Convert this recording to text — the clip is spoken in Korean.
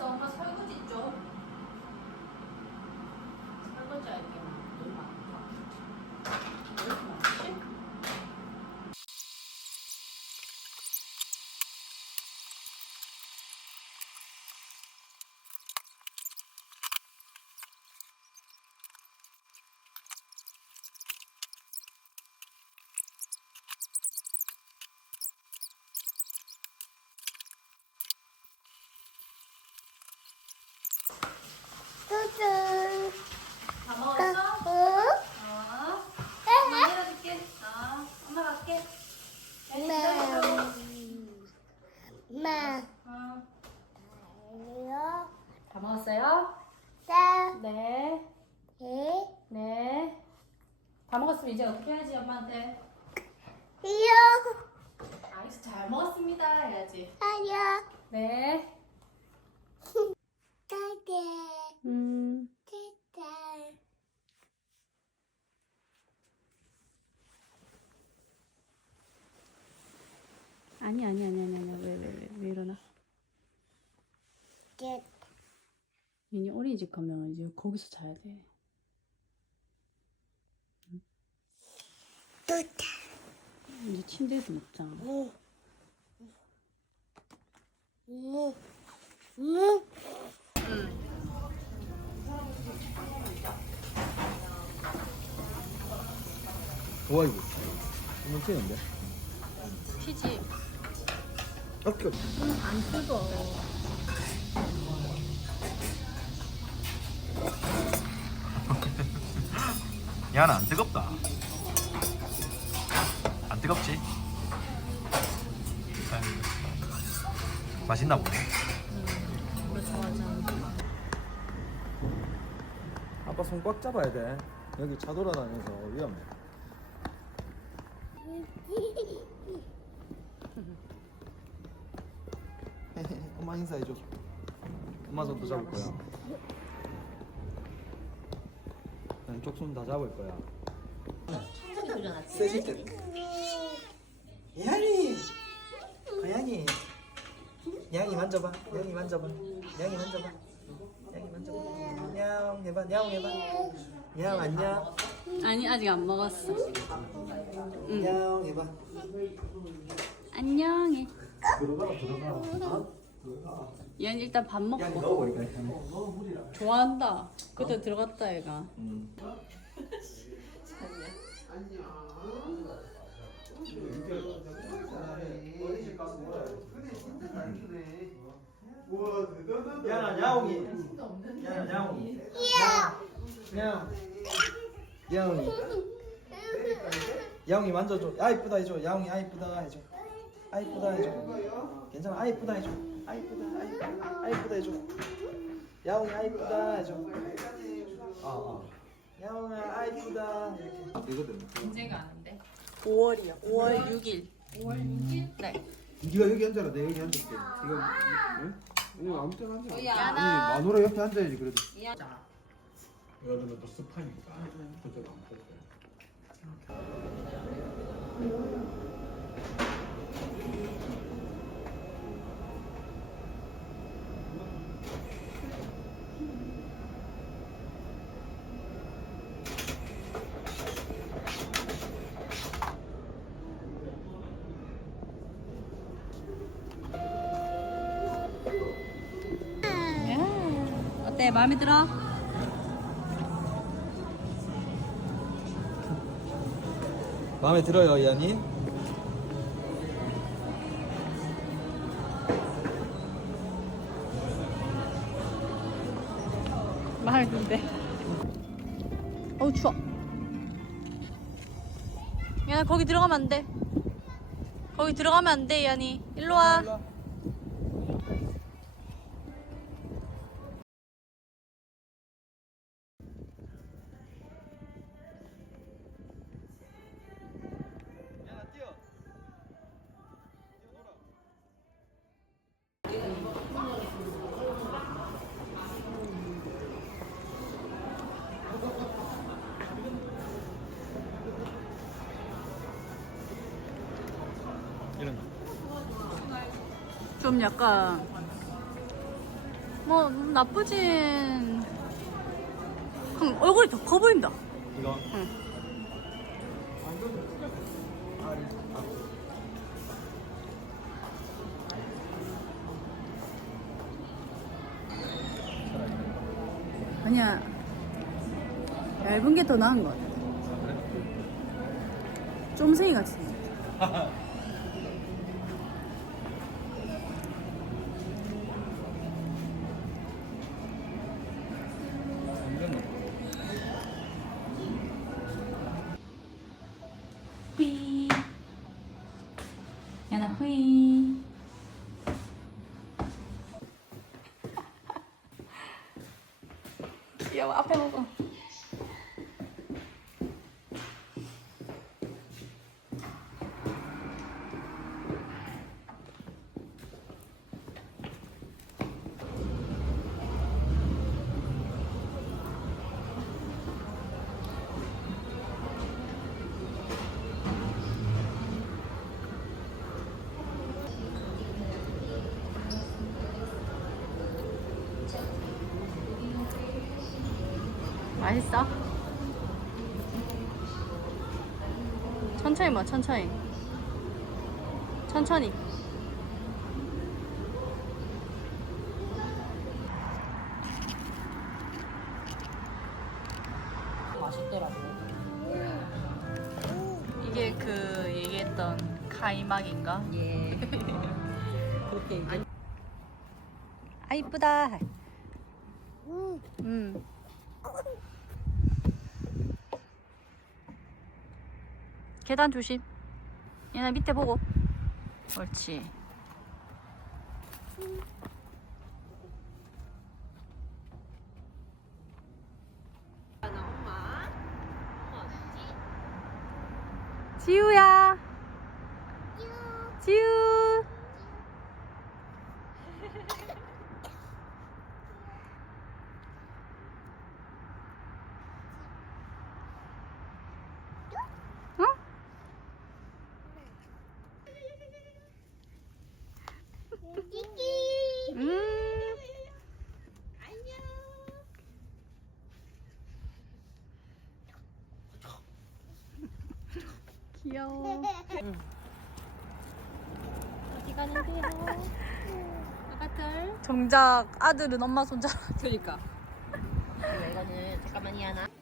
있어. 엄마 설거지 좀. 설거지 할게. 너무 많다. 왜 이렇게 많지? 뚜뚜. 다 먹었어? 응? 어. 엄마 내려줄게. 어. 엄마 갈게. 애니 기다려줘. 엄마. 어. 이요. 다 먹었어요? 자, 네. 이, 네. 다 먹었으면 이제 어떻게 해야지 엄마한테? 이요. 알겠어. 잘 먹었습니다. 해야지. 아야. 네. 따뜻. 음. 따뜻. 아니 아니 아니 아니 아니 왜 왜 왜 왜 이러나? 따뜻. 얘니 어린이집 가면 이제 거기서 자야 돼. 따뜻. 이제 침대에서 먹자. 응. 응. 응. 와 이거 한번 튀는데 피지. 아까 안 뜯어. 야는 안 뜨겁다. 안 뜨겁지? 맛있나 보네. 우리 좋아하잖아. 아빠 손 꽉 잡아야 돼. 여기 차 돌아다녀서 위험해. 엄마 인사해줘. 엄마 손도 잡을 거야 왼쪽 손 다 잡을 거야. 천천히 때 야니 고양이. 양이. 만져봐. 양이 만져봐. 양이 만져봐. 양이 만져봐. 냐옹 해봐. 냐옹 해봐. 냐옹 안녕 아니 아직 안 먹었어. 냐옹 해봐. 안녕해. 들어가 들어가 얘는 일단 밥 먹고. 좋아한다. 그때 들어갔다 얘가. 음. 야나 야옹이 야나 야옹이 야옹 야옹이 야옹이 만져줘. 아 이쁘다 해줘. 야옹이 아 이쁘다 해줘. 아 이쁘다 해줘. 괜찮아. 아 이쁘다 해줘 아 이쁘다 아 이쁘다 아 이쁘다 해줘 야옹이 아 이쁘다 해줘 어어 야옹아 아 이쁘다 이렇게 이거든 언제가 아는데? 5월이야. 5월 6일. 5월 6일? 네. 네가 여기 앉아라 내가 여기 앉을게 이거 응? 이거 아무 때나 앉아 야나. 아니 마누라 옆에 앉아야지 그래도 여름에 또 습하니까 그때도 안뺄 거야. 어때? 마음에 들어? 마음에 들어요 이한이? 마음에 든대. 어우 추워. 야 거기 들어가면 안 돼. 거기 들어가면 안 돼, 야니. 일로 와. 좀 약간 뭐 나쁘진. 음, 얼굴이 더 커 보인다. 이거. 응. 아. 아니야. 얇은 게 더 나은 것 같아. 쫌생이 같이 생겼다. 휘. 귀여워. 앞에 보고. 맛있어? 천천히 먹어, 천천히. 천천히. 맛있더라고. 이게 그 얘기했던 카이막인가? 예. 그렇게 이제 아 이쁘다. 음. 계단 조심. 얘네 밑에 보고. 옳지. 지우야. 지우. 어? 귀여워. 어디 가는데요? 아가들. 정작 아들은 엄마 손잡아. 그러니까. 이거는 잠깐만요 하나.